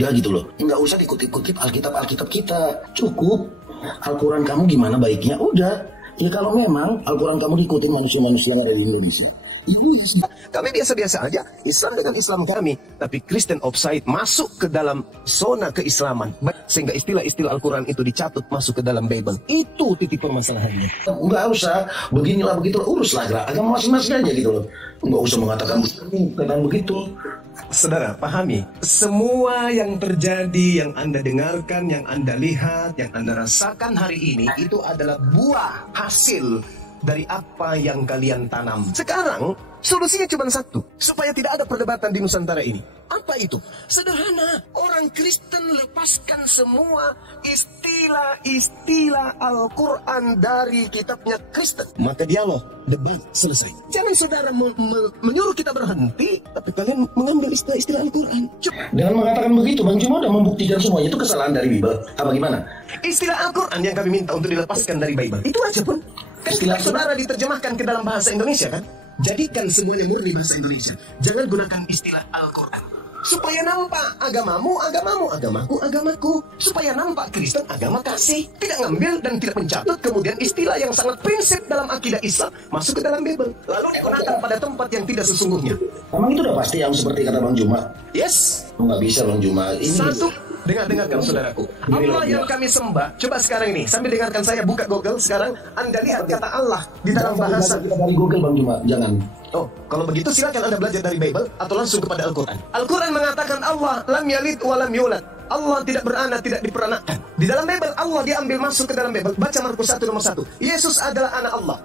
Udah gitu loh. Nggak usah dikutip-kutip Alkitab kita. Cukup Al-Quran kamu gimana baiknya. Udah. Ya kalau memang Al-Quran kamu diikutin manusia-manusia yang ada di Indonesia. Kami biasa-biasa aja, Islam dengan Islam kami. Tapi Kristen offside masuk ke dalam zona keislaman. Sehingga istilah-istilah Al-Quran itu dicatut masuk ke dalam Bible. Itu titik permasalahannya. Nggak usah, beginilah begitu, uruslah agama masing-masing aja gitu loh. Nggak usah mengatakan begitu. Saudara, pahami, semua yang terjadi, yang Anda dengarkan, yang Anda lihat, yang Anda rasakan hari ini, itu adalah buah hasil dari apa yang kalian tanam. Sekarang, solusinya cuma satu, supaya tidak ada perdebatan di Nusantara ini. Apa itu? Sederhana, orang Kristen lepaskan semua istilah-istilah Al-Quran dari kitabnya Kristen. Maka dialog, debat, selesai. Jangan saudara menyuruh kita berhenti, tapi kalian mengambil istilah-istilah Al-Quran. Dengan mengatakan begitu, Bang Juma sudah membuktikan semuanya itu kesalahan dari Bible. Apa gimana? Istilah Al-Quran yang kami minta untuk dilepaskan dari Bible. Itu aja pun. Istilah saudara diterjemahkan ke dalam bahasa Indonesia kan? Jadikan semuanya murni bahasa Indonesia. Jangan gunakan istilah Al-Quran. Supaya nampak agamamu, agamaku. Supaya nampak Kristen, agama kasih. Tidak ngambil dan tidak mencatut kemudian istilah yang sangat prinsip dalam akidah Islam masuk ke dalam Bible. Lalu digunakan pada tempat yang tidak sesungguhnya. Memang itu udah pasti yang seperti kata Bang Juma. Yes. Nggak bisa Bang Juma. Ini satu. Dengarkan saudaraku. Allah yang kami sembah. Coba sekarang ini, sambil dengarkan saya buka Google sekarang. Anda lihat kata Allah di dalam bahasa. Kita dari Google Bang Juma, jangan. Oh, kalau begitu silakan Anda belajar dari Bible atau langsung kepada Al-Quran. Al-Quran mengatakan Allah lam yalid wa lam yulad. Allah tidak beranak, tidak diperanakkan. Di dalam Bible Allah diambil masuk ke dalam Bible. Baca Markus 1 nomor 1. Yesus adalah anak Allah.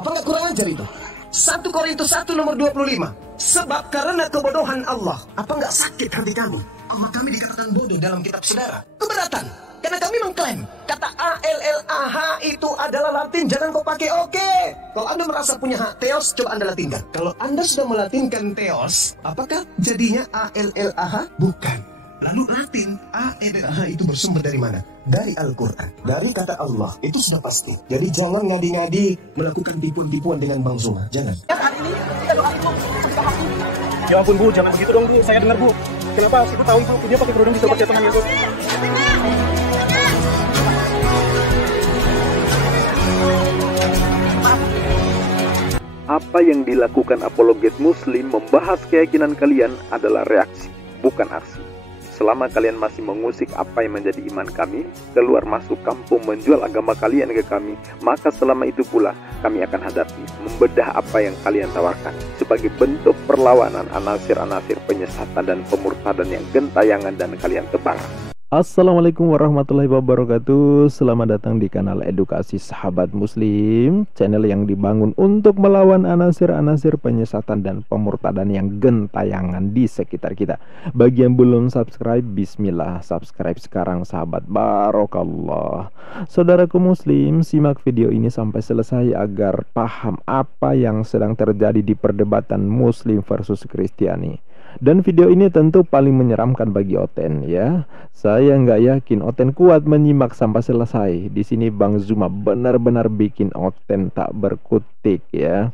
Apa nggak kurang ajar itu? 1 Korintus 1 nomor 25. Sebab karena kebodohan Allah. Apa nggak sakit hati kami? Allah kami dikatakan bodoh dalam kitab saudara. Keberatan. Karena kami mengklaim kata ALLAH itu adalah Latin. Jangan kau pakai oke. Kalau Anda merasa punya hak Theos, coba Anda latinkan. Kalau Anda sudah melatinkan Theos, apakah jadinya ALLAH? Bukan. Lalu Latin ALLAH itu bersumber dari mana? Dari Al-Quran. Dari kata Allah. Itu sudah pasti. Jadi jangan ngadi-ngadi melakukan tipuan-tipuan dengan Bang Zuma. Jangan. Hari ini kita doain Bu. Ya ampun Bu, jangan begitu dong Bu. Saya dengar Bu. Kenapa? Ibu tahu Ibu, dia pakai kerudung bisa berjatuhan ya Bu. Apa yang dilakukan apologet muslim membahas keyakinan kalian adalah reaksi, bukan aksi. Selama kalian masih mengusik apa yang menjadi iman kami, keluar masuk kampung menjual agama kalian ke kami, maka selama itu pula kami akan hadapi, membedah apa yang kalian tawarkan sebagai bentuk perlawanan anasir-anasir penyesatan dan pemurtadan yang gentayangan dan kalian tebang. Assalamualaikum warahmatullahi wabarakatuh. Selamat datang di kanal Edukasi Sahabat Muslim, channel yang dibangun untuk melawan anasir-anasir penyesatan dan pemurtadan yang gentayangan di sekitar kita. Bagi yang belum subscribe, bismillah, subscribe sekarang sahabat, barokallah. Saudaraku muslim, simak video ini sampai selesai agar paham apa yang sedang terjadi di perdebatan muslim versus Kristiani. Dan video ini tentu paling menyeramkan bagi Oten ya. Saya nggak yakin Oten kuat menyimak sampai selesai. Di sini Bang Zuma benar-benar bikin Oten tak berkutik ya.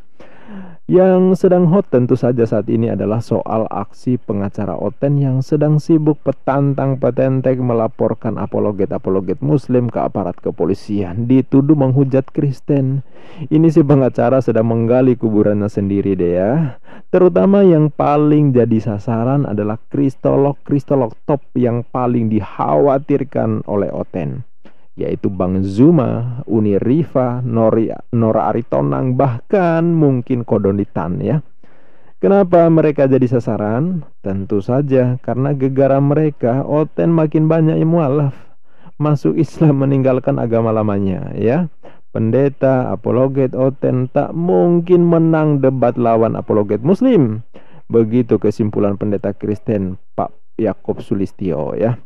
Yang sedang hot tentu saja saat ini adalah soal aksi pengacara Oten yang sedang sibuk petantang petenteng melaporkan apologet-apologet muslim ke aparat kepolisian, dituduh menghujat Kristen. Ini si pengacara sedang menggali kuburannya sendiri deh ya. Terutama yang paling jadi sasaran adalah kristolog top yang paling dikhawatirkan oleh Oten, yaitu Bang Zuma, Uni Rifa, Nora Aritonang, bahkan mungkin Kodonitan ya. Kenapa mereka jadi sasaran? Tentu saja karena gegara mereka Oten makin banyak yang mualaf masuk Islam meninggalkan agama lamanya ya. Pendeta apologet Oten tak mungkin menang debat lawan apologet muslim. Begitu kesimpulan pendeta Kristen Pak Yakob Sulistyo ya.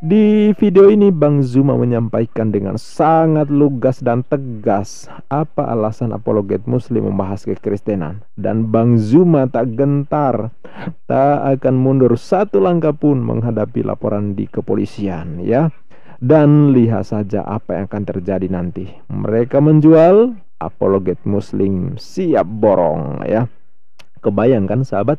Di video ini Bang Zuma menyampaikan dengan sangat lugas dan tegas apa alasan apologet muslim membahas kekristenan. Dan Bang Zuma tak gentar, tak akan mundur satu langkah pun menghadapi laporan di kepolisian ya. Dan lihat saja apa yang akan terjadi nanti. Mereka menjual, apologet muslim siap borong ya. Kebayangkan sahabat,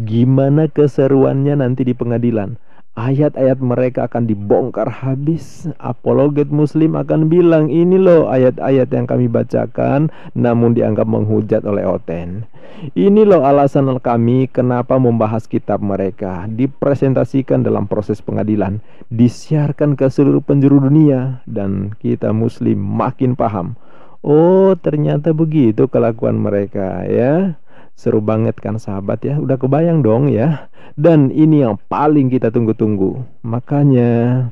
Gimana keseruannya nanti di pengadilan? Ayat-ayat mereka akan dibongkar habis. Apologet Muslim akan bilang, ini loh ayat-ayat yang kami bacakan namun dianggap menghujat oleh Oten. Ini loh alasan kami kenapa membahas kitab mereka. Dipresentasikan dalam proses pengadilan, disiarkan ke seluruh penjuru dunia, dan kita Muslim makin paham. Oh, ternyata begitu kelakuan mereka ya. Seru banget kan sahabat ya, udah kebayang dong ya. Dan ini yang paling kita tunggu-tunggu. Makanya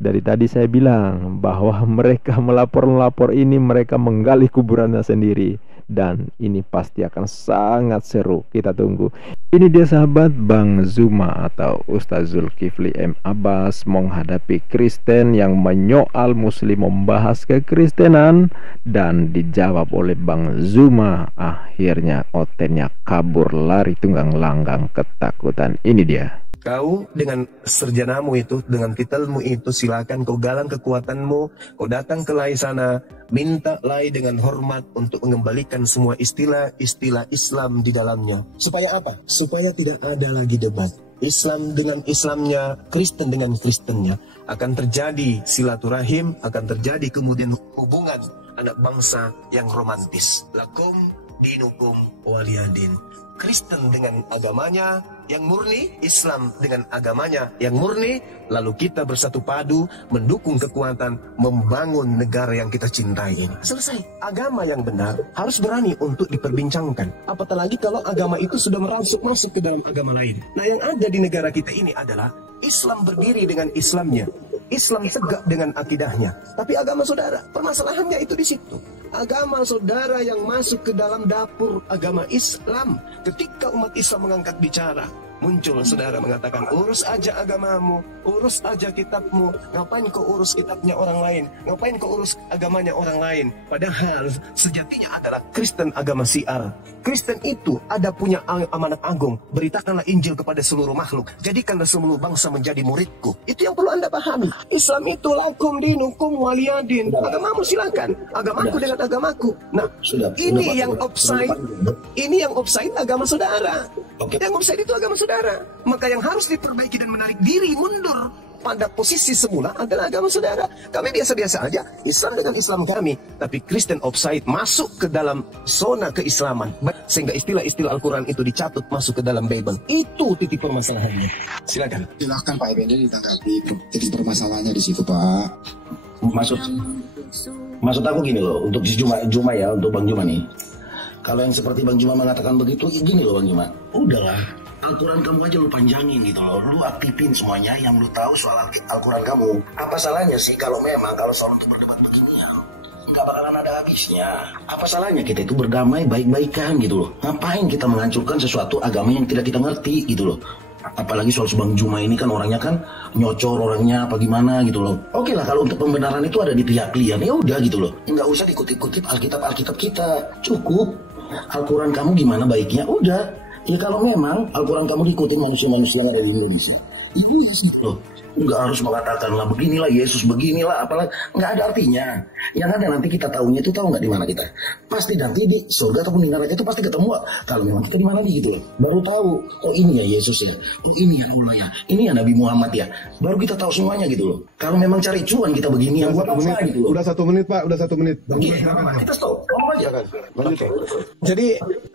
dari tadi saya bilang bahwa mereka melapor ini, mereka menggali kuburannya sendiri. Dan ini pasti akan sangat seru, kita tunggu. Ini dia sahabat, Bang Zuma atau Ustaz Zulkifli M. Abbas menghadapi Kristen yang menyoal Muslim, membahas kekristenan, dan dijawab oleh Bang Zuma. Akhirnya Otennya kabur lari tunggang langgang ketakutan. Ini dia. Kau dengan serjanamu itu, dengan titelmu itu, silakan kau galang kekuatanmu, kau datang ke Lai sana, minta Lai dengan hormat untuk mengembalikan semua istilah-istilah Islam di dalamnya. Supaya apa? Supaya tidak ada lagi debat. Islam dengan Islamnya, Kristen dengan Kristennya. Akan terjadi silaturahim, akan terjadi kemudian hubungan anak bangsa yang romantis. Lakum dinukum waliyadin. Kristen dengan agamanya yang murni, Islam dengan agamanya yang murni, lalu kita bersatu padu mendukung kekuatan membangun negara yang kita cintai ini. Selesai. Agama yang benar harus berani untuk diperbincangkan. Apatah lagi kalau agama itu sudah masuk ke dalam agama lain. Nah, yang ada di negara kita ini adalah Islam berdiri dengan Islamnya, Islam tegak dengan akidahnya. Tapi agama saudara, permasalahannya itu di situ. Agama saudara yang masuk ke dalam dapur agama Islam, ketika umat Islam mengangkat bicara, muncul saudara mengatakan, urus aja agamamu, urus aja kitabmu, ngapain kau urus kitabnya orang lain, ngapain kau urus agamanya orang lain. Padahal sejatinya adalah Kristen agama siar. Kristen itu ada punya amanat agung, beritakanlah Injil kepada seluruh makhluk, jadikanlah seluruh bangsa menjadi muridku. Itu yang perlu Anda pahami. Islam itu lakum dinukum waliyadin. Agamamu silakan, agamaku dengan agamaku. Nah, ini yang offside, ini yang offside agama saudara. Yang offside itu agama saudara. Maka yang harus diperbaiki dan menarik diri mundur pada posisi semula adalah agama saudara. Kami biasa-biasa aja, Islam dengan Islam kami. Tapi Kristen offside, masuk ke dalam zona keislaman, sehingga istilah-istilah Al-Quran itu dicatut masuk ke dalam Bible. Itu titik permasalahannya. Silakan. Silahkan Pak Effendi ditanggapi titik permasalahannya di situ Pak. Maksud aku gini loh, untuk si Juma ya, untuk Bang Juma nih. Kalau yang seperti Bang Juma mengatakan begitu, gini loh Bang Juma. Udahlah, Al-Quran kamu aja lu panjangin gitu loh. Lu aktifin semuanya yang lu tahu soal Al-Quran kamu. Apa salahnya sih kalau soal untuk berdebat begini ya? Nggak bakalan ada habisnya. Apa salahnya kita itu berdamai baik-baikan gitu loh. Ngapain kita menghancurkan sesuatu agama yang tidak kita ngerti gitu loh. Apalagi soal Bang Juma ini kan orangnya kan nyocor orangnya apa gimana gitu loh. Oke lah kalau untuk pembenaran itu ada di pihak klien, ya udah gitu loh. Nggak usah dikutip-kutip Alkitab kita. Cukup Al-Quran kamu gimana baiknya, udah. Ya kalau memang Al-Quran kamu diikutin manusia-manusia yang ada di Indonesia, ini loh. Nggak harus mengatakan lah beginilah Yesus beginilah apalah, nggak ada artinya. Yang ada nanti kita tahunya itu tahu nggak di mana kita? Pasti nanti di surga ataupun di neraka itu pasti ketemu. Kalau memang kita di mana nih gitu ya, baru tahu. Oh ini ya Yesus ya, oh ini ya Allah ya, ini ya Nabi Muhammad ya. Baru kita tahu semuanya gitu loh. Kalau memang cari cuan kita begini yang buat apa gitu loh. Udah 1 menit Pak, udah 1 menit. Kita stop, ngomong aja kan. Jadi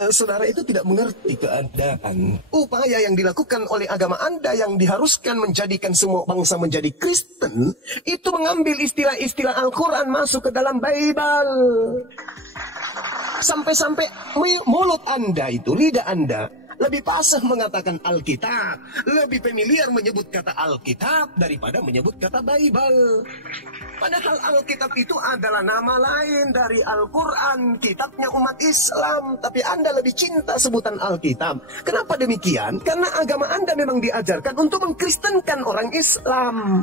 saudara itu tidak mengerti keadaan. Upaya yang dilakukan oleh agama Anda yang diharuskan menjadikan semua bangsa menjadi Kristen, itu mengambil istilah-istilah Al-Quran masuk ke dalam Bible. Sampai-sampai mulut Anda itu, lidah Anda, lebih fasih mengatakan Alkitab, lebih familiar menyebut kata Alkitab daripada menyebut kata Bible. Padahal Alkitab itu adalah nama lain dari Al-Quran, kitabnya umat Islam. Tapi Anda lebih cinta sebutan Alkitab. Kenapa demikian? Karena agama Anda memang diajarkan untuk mengkristenkan orang Islam.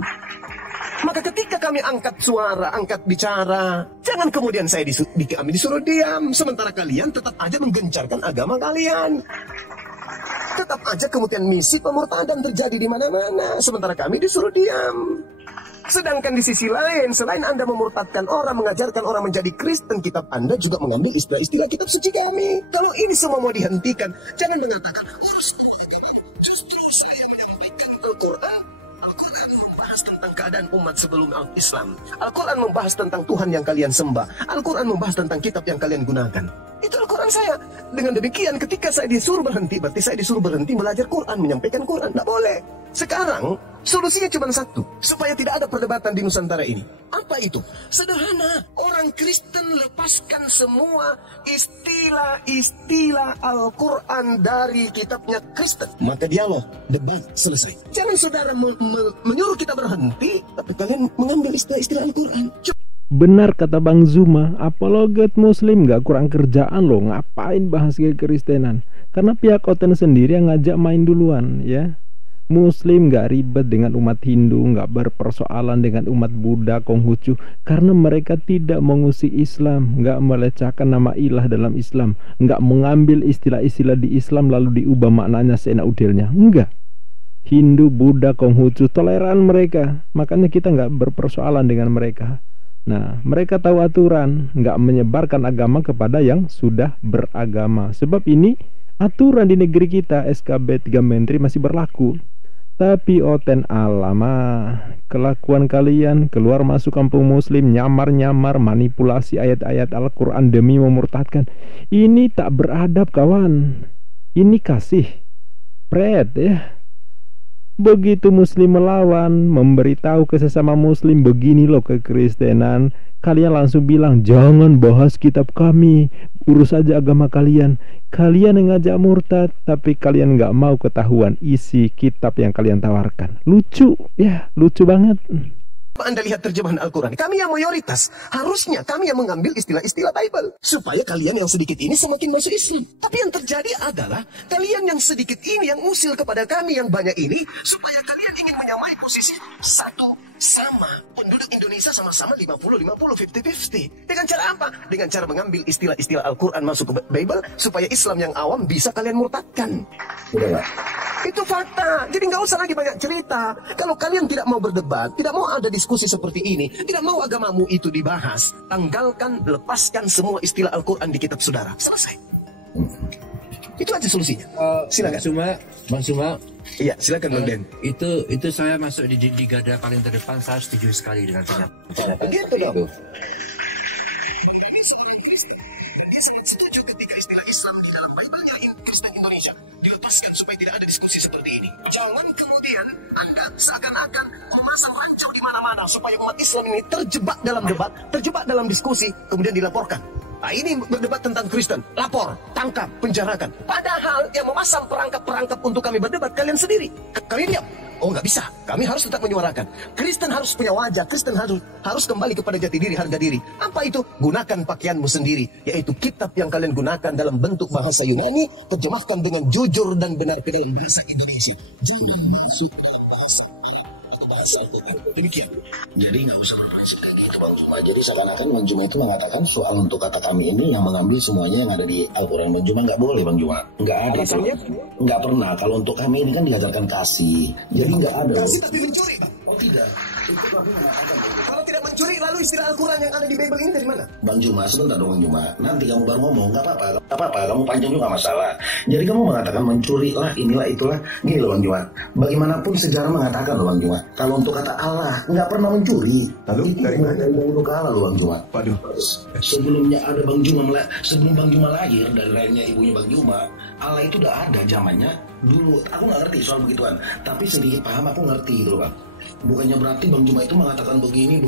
Maka ketika kami angkat suara, angkat bicara, jangan kemudian kami disuruh diam. Sementara kalian tetap aja menggencarkan agama kalian. Tetap aja kemudian misi pemurtadan terjadi di mana-mana. Sementara kami disuruh diam. Sedangkan di sisi lain, selain Anda memurtadkan orang, mengajarkan orang menjadi Kristen, kitab Anda juga mengambil istilah-istilah kitab suci kami. Kalau ini semua mau dihentikan, jangan mengatakan Al-Quran membahas tentang keadaan umat sebelum Islam. Al-Quran membahas tentang Tuhan yang kalian sembah. Al-Quran membahas tentang kitab yang kalian gunakan. Itu Al-Quran saya. Dengan demikian ketika saya disuruh berhenti, berarti saya disuruh berhenti belajar Quran, menyampaikan Quran. Tidak boleh. Sekarang solusinya cuma satu, supaya tidak ada perdebatan di Nusantara ini. Apa itu? Sederhana. Orang Kristen lepaskan semua istilah-istilah Al-Quran dari kitabnya Kristen. Maka dialog, debat, selesai. Jangan saudara menyuruh kita berhenti, tapi kalian mengambil istilah-istilah Al-Quran. Benar kata Bang Zuma, apologet muslim gak kurang kerjaan loh, ngapain bahas kekristenan. Karena pihak Oten sendiri yang ngajak main duluan ya. Muslim gak ribet dengan umat Hindu, gak berpersoalan dengan umat Buddha, Konghucu, karena mereka tidak mengusik Islam, gak melecehkan nama ilah dalam Islam, gak mengambil istilah-istilah di Islam lalu diubah maknanya seenak udelnya. Enggak. Hindu, Buddha, Konghucu toleran mereka, makanya kita gak berpersoalan dengan mereka. Nah, mereka tahu aturan, gak menyebarkan agama kepada yang sudah beragama. Sebab ini aturan di negeri kita, SKB 3 Menteri masih berlaku. Tapi Oten alama, kelakuan kalian keluar masuk kampung muslim, nyamar-nyamar, manipulasi ayat-ayat Al-Quran demi memurtadkan. Ini tak beradab kawan. Ini kasih pret ya. Begitu muslim melawan, memberitahu ke sesama muslim begini loh kekristenan, kalian langsung bilang jangan bahas kitab kami, urus aja agama kalian. Kalian yang ngajak murtad, tapi kalian nggak mau ketahuan isi kitab yang kalian tawarkan. Lucu ya, lucu banget. Anda lihat terjemahan Al-Quran, kami yang mayoritas, harusnya kami yang mengambil istilah-istilah Bible, supaya kalian yang sedikit ini semakin masuk Islam. Tapi yang terjadi adalah kalian yang sedikit ini yang usil kepada kami yang banyak ini, supaya kalian ingin menyamai posisi satu sama. Penduduk Indonesia sama-sama 50-50, 50-50. Dengan cara apa? Dengan cara mengambil istilah-istilah Al-Quran masuk ke Bible, supaya Islam yang awam bisa kalian murtadkan. Udah lah. Itu fakta. Jadi nggak usah lagi banyak cerita. Kalau kalian tidak mau berdebat, tidak mau ada diskusi seperti ini, tidak mau agamamu itu dibahas, tanggalkan, lepaskan semua istilah Al-Quran di kitab saudara. Selesai. Itu aja solusinya. Silakan. Bang Suma. Iya, silakan Bang Den. Itu saya masuk di garda paling terdepan. Saya setuju sekali dengan pernyataan. Begitu dong. Setuju ketika istilah Islam di dalam Bible-nya Kristen Indonesia dilepaskan supaya tidak ada diskusi seperti ini. Jangan kemudian Anda seakan-akan memasang rancu di mana-mana supaya umat Islam ini terjebak dalam debat, terjebak dalam diskusi, kemudian dilaporkan. Nah, ini berdebat tentang Kristen, lapor, tangkap, penjarakan. Padahal yang memasang perangkap-perangkap untuk kami berdebat kalian sendiri. Kalian diam. Oh, nggak bisa. Kami harus tetap menyuarakan. Kristen harus punya wajah. Kristen harus kembali kepada jati diri, harga diri. Apa itu? Gunakan pakaianmu sendiri, yaitu kitab yang kalian gunakan dalam bentuk bahasa Yunani, terjemahkan dengan jujur dan benar ke dalam bahasa Indonesia. Jangan masuk bahasa demikian. Jadi nggak usah berprinsip kayak gitu Bang Juma. Jadi seakan-akan Bang Juma itu mengatakan soal untuk kata kami ini yang mengambil semuanya yang ada di Al-Quran. Bang Juma nggak boleh Bang Juma. Nggak ada. Nggak pernah. Kalau untuk kami ini kan diajarkan kasih. Jadi nggak ada. Kasih tapi mencuri, Bang. Oh tidak. Itu kami mengatakan. Kalau tidak mencuri, lalu istilah Al-Quran yang ada di Bible ini dari mana? Bang Juma, sebentar dong Bang Juma. Nanti kamu baru ngomong, nggak apa-apa. Nggak apa-apa, kamu panjang juga masalah. Jadi kamu mengatakan mencuri lah, inilah itulah. Gini loh Bang Juma. Bagaimanapun sejarah mengatakan loh Bang Juma. Kalau untuk kata Allah, nggak pernah mencuri. Lalu dari mana? Dari dahulu kala loh Bang Juma. Waduh. Sebelumnya ada Bang Juma, sebelum Bang Juma lahir, dari lainnya ibunya Bang Juma, Allah itu udah ada zamannya dulu. Aku nggak ngerti soal begituan. Tapi sedikit paham aku ngerti gitu loh Bang. Bukannya berarti Bang Juma itu mengatakan begini.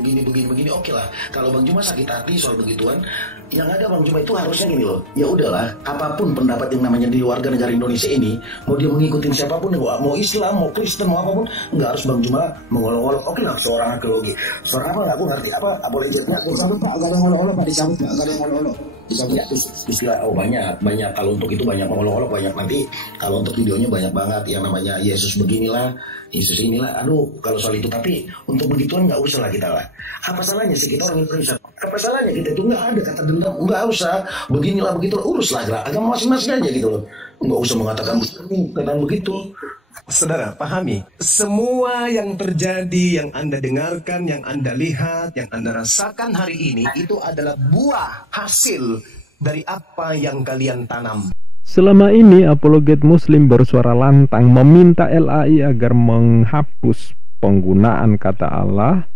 Oke lah. Kalau Bang Juma sakit hati soal begituan, yang ada Bang Juma itu harusnya gini loh. Ya udahlah, apapun pendapat yang namanya di warga negara Indonesia ini, mau dia mengikuti siapapun, mau Islam, mau Kristen, mau apapun, nggak harus Bang Juma mengolok-olok. Oke lah, seorang arkeologi. Soal apa nggak aku ngerti apa? Boleh jadi aku sama Pak, agak mengolok-olok Pak, disambut Pak, agak mengolok-olok. Ya, istilah banyak kalau untuk itu banyak mengolok-olok, banyak. Nanti kalau untuk videonya banyak banget yang namanya Yesus beginilah, Yesus inilah. Aduh, kalau soal itu. Tapi untuk begituan nggak usah lah kita lah. Apa salahnya sih kita orang Indonesia? Apa salahnya kita itu nggak ada kata dendam, nggak usah beginilah begitu, uruslah agama masing-masing aja gitu loh. Nggak usah mengatakan begitu. Saudara, pahami, semua yang terjadi, yang Anda dengarkan, yang Anda lihat, yang Anda rasakan hari ini, itu adalah buah hasil dari apa yang kalian tanam. Selama ini apologet muslim bersuara lantang meminta LAI agar menghapus penggunaan kata Allah,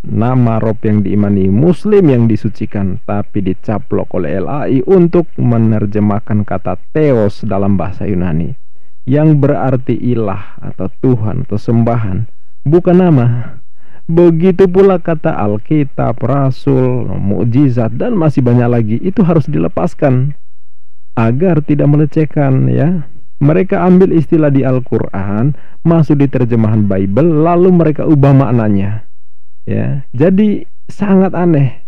nama Rob yang diimani, muslim yang disucikan, tapi dicaplok oleh LAI untuk menerjemahkan kata Theos dalam bahasa Yunani yang berarti ilah atau Tuhan atau sembahan, bukan nama. Begitu pula kata Alkitab, Rasul, mukjizat, dan masih banyak lagi. Itu harus dilepaskan agar tidak melecehkan, ya. Mereka ambil istilah di Al-Quran, masuk di terjemahan Bible, lalu mereka ubah maknanya, ya. Jadi sangat aneh.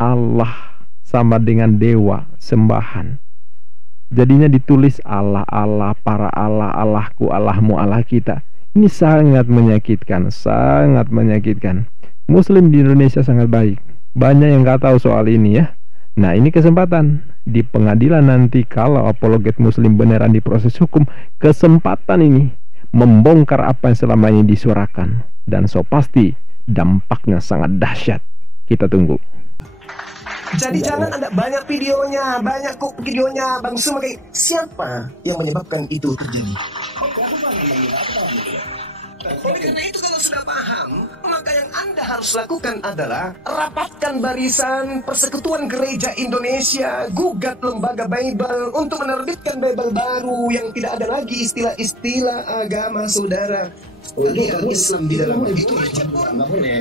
Allah sama dengan dewa, sembahan. Jadinya ditulis Allah, Allah, para Allah, Allahku, Allahmu, Allah kita. Ini sangat menyakitkan, sangat menyakitkan. Muslim di Indonesia sangat baik. Banyak yang nggak tahu soal ini, ya. Nah, ini kesempatan di pengadilan nanti kalau apologet muslim beneran diproses hukum, kesempatan ini membongkar apa yang selama ini disuarakan, dan so pasti dampaknya sangat dahsyat. Kita tunggu. Jadi jangan ada banyak videonya, banyak kok videonya Bang Suma kayak siapa yang menyebabkan itu terjadi. Oleh karena itu kalau sudah paham, maka yang Anda harus lakukan adalah rapatkan barisan Persekutuan Gereja Indonesia, gugat lembaga Bible untuk menerbitkan Bible baru yang tidak ada lagi istilah-istilah agama saudara. Alias Islam di dalam itu aja pun. Nggak boleh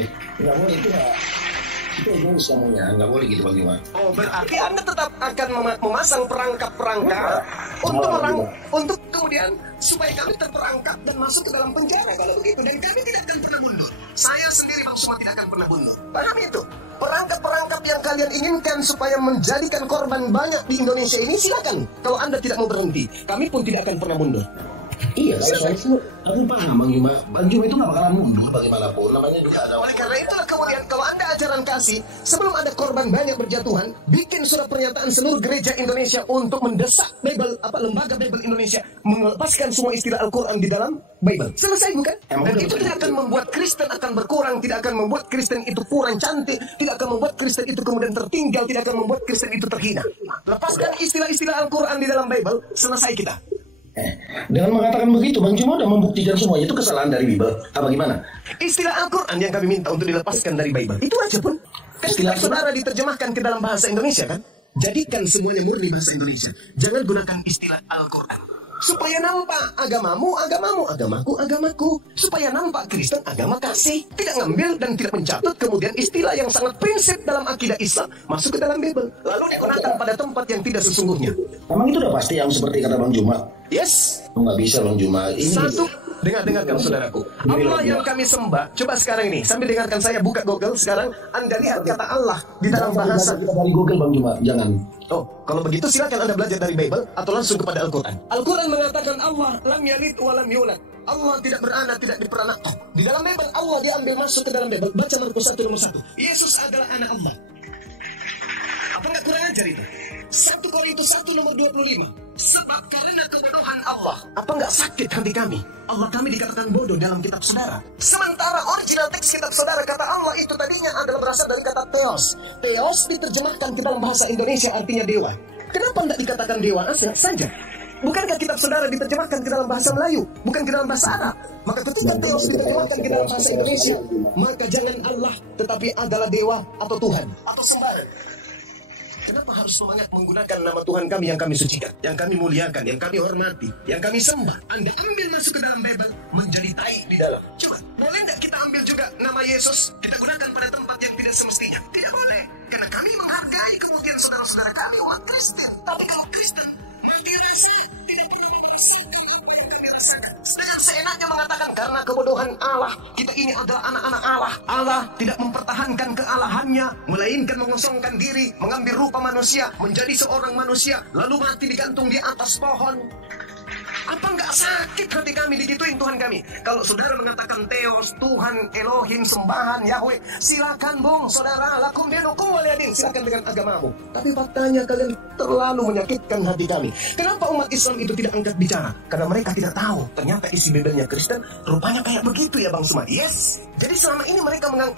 itu egois kamunya, nggak boleh gitu Bang Juma. Oh, berarti Anda tetap akan memasang perangkap-perangkap untuk kemudian supaya kami terperangkap dan masuk ke dalam penjara kalau begitu, dan kami tidak akan pernah mundur. Saya sendiri Bang Suma tidak akan pernah mundur. Paham itu? Perangkap-perangkap yang kalian inginkan supaya menjadikan korban banyak di Indonesia ini, silakan. Kalau Anda tidak mau berhenti, kami pun tidak akan pernah mundur. Iya, aku paham Bang Juma. Bang Juma itu nggak bakalan mundur bagaimanapun. Namanya juga ada. Oleh karena itulah kemudian kalau Anda ajaran kasih, sebelum ada korban banyak berjatuhan, bikin surat pernyataan seluruh gereja Indonesia untuk mendesak lembaga Bible Indonesia melepaskan semua istilah Al-Quran di dalam Bible. Selesai bukan? Dan itu tidak akan membuat Kristen akan berkurang, tidak akan membuat Kristen itu kurang cantik, tidak akan membuat Kristen itu kemudian tertinggal, tidak akan membuat Kristen itu terhina. Lepaskan istilah-istilah Al-Quran di dalam Bible, selesai kita. Dengan mengatakan begitu, Bang Juma udah membuktikan semua itu kesalahan dari Bible. Apa gimana? Istilah Al-Quran yang kami minta untuk dilepaskan dari Bible, itu aja pun. Kan istilah saudara diterjemahkan ke dalam bahasa Indonesia kan? Jadikan semuanya murni bahasa Indonesia. Jangan gunakan istilah Al-Quran. Supaya nampak agamamu, agamamu, agamaku, agamaku. Supaya nampak Kristen, agama kasih. Tidak ngambil dan tidak mencatut kemudian istilah yang sangat prinsip dalam akidah Islam masuk ke dalam Bible, lalu digunakan pada tempat yang tidak sesungguhnya. Emang itu udah pasti yang seperti kata Bang Juma? Yes. Nggak bisa Bang Juma. Ini satu, dengarkan saudaraku. Allah yang kami sembah. Coba sekarang ini, sambil dengarkan saya buka Google sekarang, Anda lihat kata Allah di dalam bahasa. Kita dari Google Bang Juma, jangan. Oh, kalau begitu silakan Anda belajar dari Bible atau langsung kepada Al-Quran. Al-Quran mengatakan Allah lam yalid wa lam yulad. Allah tidak beranak, tidak diperanakkan. Di dalam Bible Allah diambil masuk ke dalam Bible. Baca Markus 1 nomor 1. Yesus adalah anak Allah. Apa nggak kurang ajar itu? 1 Korintus 1 nomor 25. Sebab karena kebodohan Allah. Apa nggak sakit hati kami? Allah kami dikatakan bodoh dalam kitab saudara. Sementara original teks kitab saudara kata Allah itu tadinya adalah berasal dari kata Theos. Theos diterjemahkan ke dalam bahasa Indonesia artinya dewa. Kenapa tidak dikatakan dewa saja? Bukankah kitab saudara diterjemahkan ke dalam bahasa Melayu, bukan ke dalam bahasa Arab? Maka ketika Theos diterjemahkan ke dalam bahasa Indonesia, maka jangan Allah, tetapi adalah dewa atau Tuhan atau sembahan. Kenapa harus semangat menggunakan nama Tuhan kami yang kami sucikan, yang kami muliakan, yang kami hormati, yang kami sembah? Anda ambil masuk ke dalam Bible, menjadi tai di dalam. Coba, boleh nggak kita ambil juga nama Yesus, kita gunakan pada tempat yang tidak semestinya? Tidak boleh, karena kami menghargai kemudian saudara-saudara kami umat Kristen. Tapi kalau Kristen dirasa tidak pernah merasakan apa yang kami rasakan. Dengan seenaknya mengatakan karena kebodohan Allah, kita ini adalah anak-anak Allah. Allah tidak mempertahankan kealahannya, melainkan mengosongkan diri, mengambil rupa manusia, menjadi seorang manusia, lalu mati digantung di atas pohon. Apa nggak sakit hati kami digituin Tuhan kami? Kalau saudara mengatakan Theos, Tuhan, Elohim, sembahan, Yahweh, silakan bung, saudara, lakum dinukum waliyadin, silakan dengan agamamu. Tapi faktanya kalian terlalu menyakitkan hati kami. Kenapa umat Islam itu tidak angkat bicara? Karena mereka tidak tahu. Ternyata isi Biblenya Kristen rupanya kayak begitu ya Bang Suma. Yes. Jadi selama ini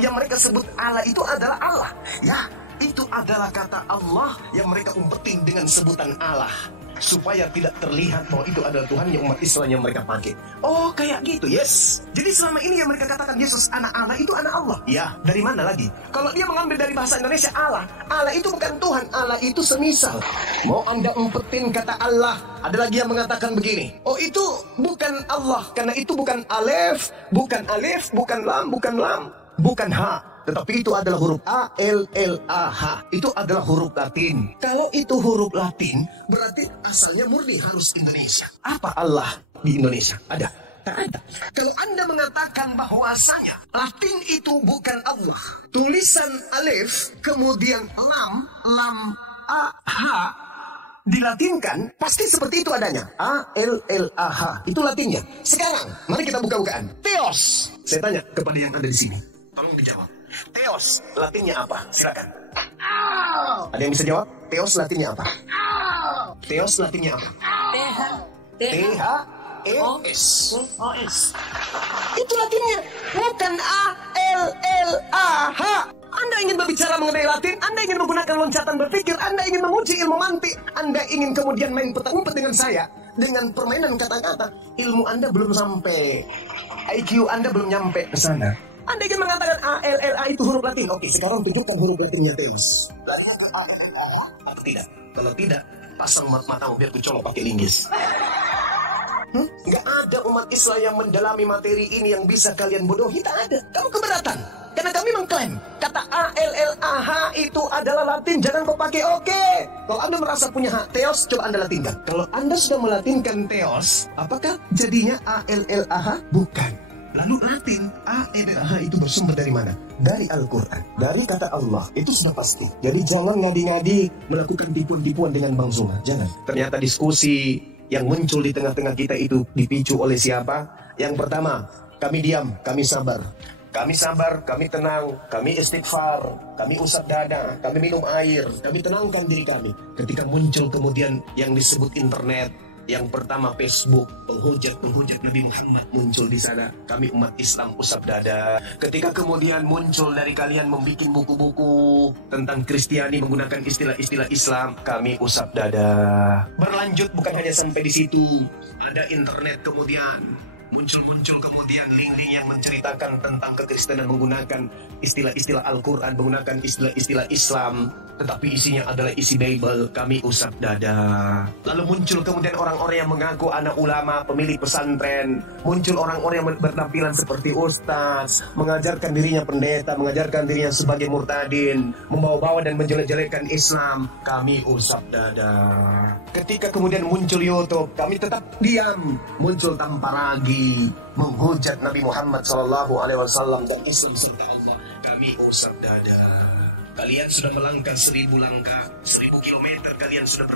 yang mereka sebut Allah itu adalah Allah. Ya, itu adalah kata Allah yang mereka umpetin dengan sebutan Allah. supaya tidak terlihat bahwa itu adalah Tuhan yang umat Islam yang mereka pakai. Oh, kayak gitu, yes. Jadi selama ini yang mereka katakan Yesus anak Allah, itu anak Allah. Ya, dari mana lagi? Kalau dia mengambil dari bahasa Indonesia Allah, Allah itu bukan Tuhan, Allah itu semisal. Mau Anda umpetin kata Allah, ada lagi yang mengatakan begini, oh itu bukan Allah, karena itu bukan alif, bukan lam, bukan ha. Tetapi itu adalah huruf A, L, L, A, H. Itu adalah huruf Latin. Kalau itu huruf Latin, berarti asalnya murni harus Indonesia. Apa Allah di Indonesia? Ada? Tak ada. Kalau Anda mengatakan bahwasanya Latin itu bukan Allah, tulisan alif, kemudian lam, A, H, dilatinkan, pasti seperti itu adanya. A, L, L, A, H. Itu Latinnya. Sekarang, mari kita buka-bukaan. Theos. Saya tanya kepada yang ada di sini. Tolong dijawab. Theos, Latinnya apa? Silakan. Ada yang bisa jawab? Theos Latinnya apa? Theos Latinnya apa? T-H-E-S. Itu Latinnya. Bukan A-L-L-A-H. Anda ingin berbicara mengenai Latin, Anda ingin menggunakan loncatan berpikir, Anda ingin menguji ilmu mantik, Anda ingin kemudian main petak-umpet dengan saya, dengan permainan kata-kata. Ilmu Anda belum sampai, IQ Anda belum nyampe ke sana. Anda ingin mengatakan A-L-L-A itu huruf Latin. Oke, sekarang tunjukkan huruf Latinnya Theos. Lalu atau tidak? Kalau tidak, pasang matamu biar kucolok pakai linggis. Nggak ada umat Islam yang mendalami materi ini yang bisa kalian bodohi. Tak ada. Kamu keberatan. Karena kami mengklaim kata A-L-L-A-H itu adalah Latin. Jangan kau pakai oke. Kalau Anda merasa punya hak Theos, coba Anda latinkan. Kalau Anda sudah melatinkan Theos, apakah jadinya A-L-L-A-H? Bukan. Lalu Latin A-L-L-A-H itu bersumber dari mana? Dari Al-Quran, dari kata Allah. Itu sudah pasti. Jadi jangan ngadi-ngadi melakukan tipuan-tipuan dengan Bang Zuma. Jangan. Ternyata diskusi yang muncul di tengah-tengah kita itu dipicu oleh siapa? Yang pertama, kami diam, kami sabar. Kami sabar, kami tenang, kami istighfar, kami usap dada, kami minum air, kami tenangkan diri kami. Ketika muncul kemudian yang disebut internet, yang pertama Facebook, penghujat Nabi Muhammad muncul di sana. Kami umat Islam usap dada. Ketika kemudian muncul dari kalian membuat buku-buku tentang Kristiani menggunakan istilah-istilah Islam, kami usap dada. Berlanjut bukan hanya sampai di situ. Ada internet kemudian muncul kemudian link-link yang menceritakan tentang kekristenan menggunakan istilah-istilah Al-Quran, menggunakan istilah-istilah Islam, tetapi isinya adalah isi Bible. Kami usap dada. Lalu muncul kemudian orang-orang yang mengaku anak ulama, pemilik pesantren. Muncul orang-orang yang bertampilan seperti ustaz, mengajarkan dirinya pendeta, mengajarkan dirinya sebagai murtadin, membawa-bawa dan menjelek-jelekkan Islam. Kami usap dada. Ketika kemudian muncul YouTube, kami tetap diam. Muncul tanpa ragi, menghujat Nabi Muhammad SAW dan Islam serta Allah. Kami usap dada. Kalian sudah melangkah 1000 langkah, 1000 kilometer. Kalian sudah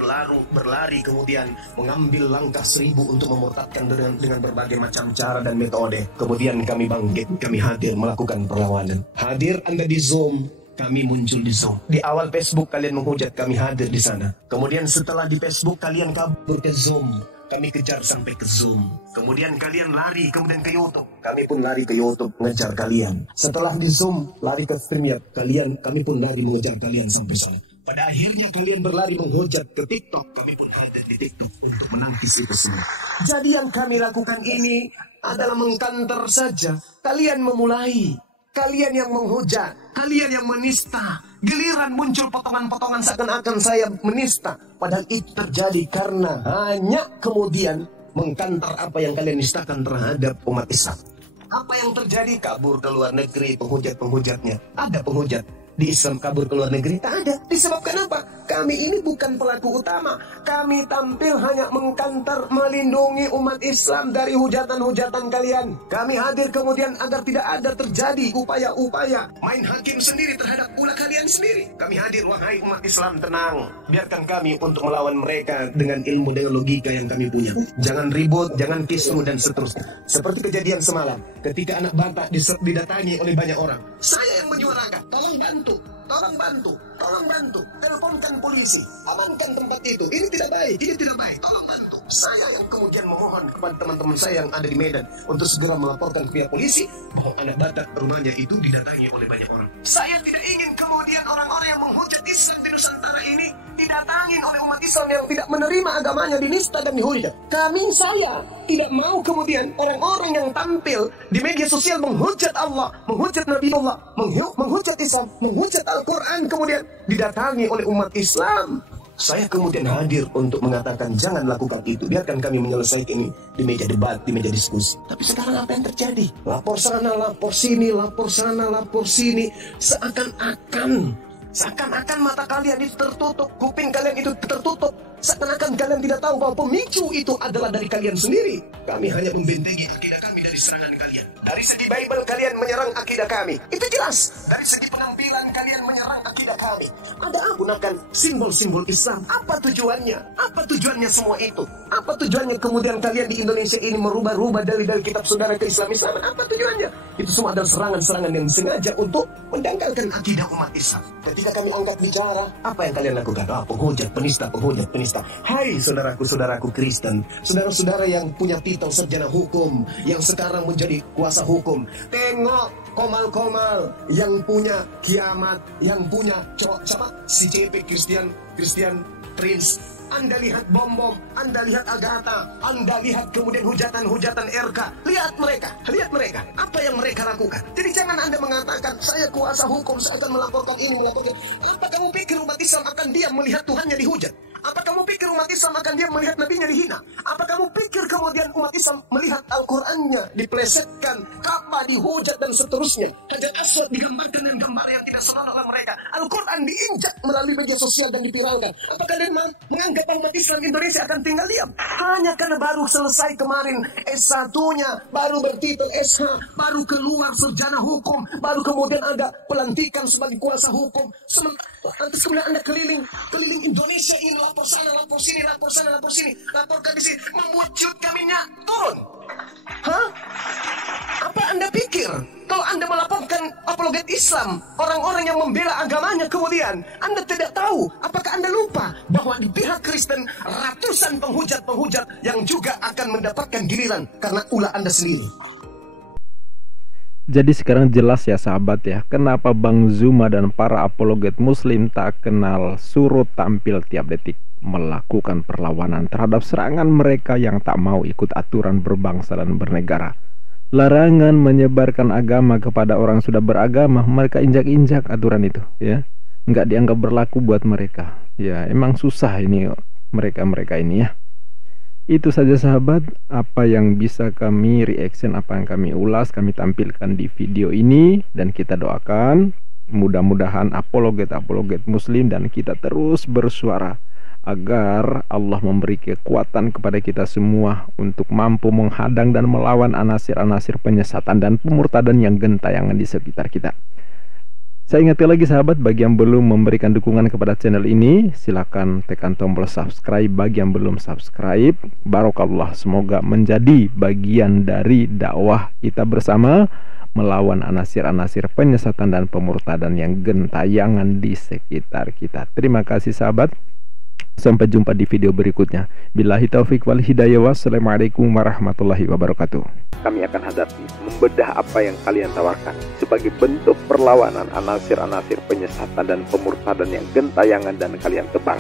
berlari kemudian mengambil langkah 1000 untuk memurtadkan dengan berbagai macam cara dan metode. Kemudian kami bangkit, kami hadir melakukan perlawanan. Hadir Anda di Zoom, kami muncul di Zoom. Di awal Facebook kalian menghujat, kami hadir di sana. Kemudian setelah di Facebook kalian kabur ke Zoom, kami kejar sampai ke Zoom. Kemudian kalian lari kemudian ke YouTube. Kami pun lari ke YouTube mengejar kalian. Setelah di Zoom, lari ke StreamYard. Kami pun lari mengejar kalian sampai sana. Pada akhirnya kalian berlari menghujat ke TikTok. Kami pun hadir di TikTok untuk menangkis itu semua. Jadi yang kami lakukan ini adalah mengkanter saja. Kalian memulai. Kalian yang menghujat. Kalian yang menista. Giliran muncul potongan-potongan seakan-akan saya menista. Padahal itu terjadi karena hanya kemudian mengkantar apa yang kalian nistakan terhadap umat Islam. Apa yang terjadi? Kabur ke luar negeri penghujat-penghujatnya. Ada penghujat di Islam kabur ke luar negeri? Tak ada. Disebabkan apa? Kami ini bukan pelaku utama. Kami tampil hanya mengkantar, melindungi umat Islam dari hujatan-hujatan kalian. Kami hadir kemudian agar tidak ada terjadi upaya-upaya main hakim sendiri terhadap ulah kalian sendiri. Kami hadir, wahai umat Islam, tenang. Biarkan kami untuk melawan mereka dengan ilmu, dengan logika yang kami punya. Jangan ribut, jangan kisruh dan seterusnya. Seperti kejadian semalam ketika anak Batak didatangi oleh banyak orang. Saya yang menyuarakan, tolong bantu. tolong bantu, teleponkan polisi, amankan tempat itu. Ini tidak baik, tolong bantu. Saya yang kemudian memohon kepada teman-teman saya yang ada di Medan untuk segera melaporkan ke pihak polisi bahwa anak Batak rumahnya itu didatangi oleh banyak orang. Saya tidak ingin kemudian orang-orang yang menghujat Islam di Nusantara ini didatangi oleh umat Islam yang tidak menerima agamanya, dinista dan dihujat. Saya tidak mau kemudian orang-orang yang tampil di media sosial menghujat Allah, menghujat Nabi Allah, menghujat Islam, menghujat Al-Quran kemudian didatangi oleh umat Islam. Saya kemudian hadir untuk mengatakan jangan lakukan itu. Biarkan kami menyelesaikan ini di meja debat, di meja diskusi. Tapi sekarang apa yang terjadi? Lapor sana, lapor sini, lapor sana, lapor sini. Seakan-akan mata kalian itu tertutup, kuping kalian itu tertutup. Seakan-akan kalian tidak tahu bahwa pemicu itu adalah dari kalian sendiri. Kami hanya membentengi akidah kami dari serangan kalian. Dari segi Bible kalian menyerang akidah kami. Itu jelas. Dari segi penampilan kalian menyerang akidah kami. Ada gunakan simbol-simbol Islam. Apa tujuannya? Apa tujuannya semua itu? Apa tujuannya kemudian kalian di Indonesia ini merubah-rubah dari kitab saudara ke Islam-Islaman? Apa tujuannya? Itu semua adalah serangan-serangan yang disengaja untuk mendangkalkan akidah umat Islam. Ketika kami angkat bicara, apa yang kalian lakukan? Penghujat, penista. Hai saudaraku-saudaraku Kristen, saudara-saudara yang punya titel sarjana hukum, yang sekarang menjadi kuasa hukum. Tengok Komal yang punya Kiamat, yang punya si CP Christian Prince. Anda lihat bom-bom, Anda lihat Agatha, Anda lihat kemudian hujatan-hujatan RK. Lihat mereka, apa yang mereka lakukan. Jadi jangan Anda mengatakan, saya kuasa hukum, saya akan melaporkan ini, melaporkan. Apa kamu pikir umat Islam akan diam melihat Tuhannya dihujat? Apa kamu pikir umat Islam akan diam melihat nabinya dihina? Apa kamu pikir kemudian umat Islam melihat Al-Qurannya diplesetkan, Ka'bah dihujat dan seterusnya? Hajar Aswad digambarkan dengan gambar yang tidak senonoh oleh mereka. Al-Quran diinjak melalui media sosial dan dipiralkan. Apa kalian menganggap umat Islam Indonesia akan tinggal diam? Hanya karena baru selesai kemarin S1-nya, baru bertitel SH, baru keluar sarjana hukum, baru kemudian ada pelantikan sebagai kuasa hukum. Lantas kemudian Anda keliling Indonesia ini, lapor sana, lapor sini, laporkan di sini, membuat ciut kaminya turun. Apa Anda pikir kalau Anda melaporkan apologet Islam, orang-orang yang membela agamanya, kemudian Anda tidak tahu? Apakah Anda lupa bahwa di pihak Kristen ratusan penghujat-penghujat yang juga akan mendapatkan giliran karena ulah Anda sendiri? Jadi sekarang jelas ya sahabat ya, kenapa Bang Zuma dan para apologet muslim tak kenal surut tampil tiap detik melakukan perlawanan terhadap serangan mereka yang tak mau ikut aturan berbangsa dan bernegara. Larangan menyebarkan agama kepada orang sudah beragama, mereka injak-injak aturan itu ya, nggak dianggap berlaku buat mereka. Ya emang susah ini mereka ini ya. Itu saja sahabat, apa yang bisa kami reaction, apa yang kami ulas, kami tampilkan di video ini. Dan kita doakan mudah-mudahan apologet muslim dan kita terus bersuara agar Allah memberi kekuatan kepada kita semua untuk mampu menghadang dan melawan anasir-anasir penyesatan dan pemurtadan yang gentayangan di sekitar kita. Saya ingatkan lagi sahabat, bagi yang belum memberikan dukungan kepada channel ini, silakan tekan tombol subscribe. Bagi yang belum subscribe, barokallah, semoga menjadi bagian dari dakwah kita bersama melawan anasir-anasir penyesatan dan pemurtadan yang gentayangan di sekitar kita. Terima kasih sahabat. Sampai jumpa di video berikutnya. Billahi taufik wal hidayah. Wassalamualaikum warahmatullahi wabarakatuh. Kami akan hadapi, membedah apa yang kalian tawarkan sebagai bentuk perlawanan anasir-anasir penyesatan dan pemurtadan yang gentayangan dan kalian tebang.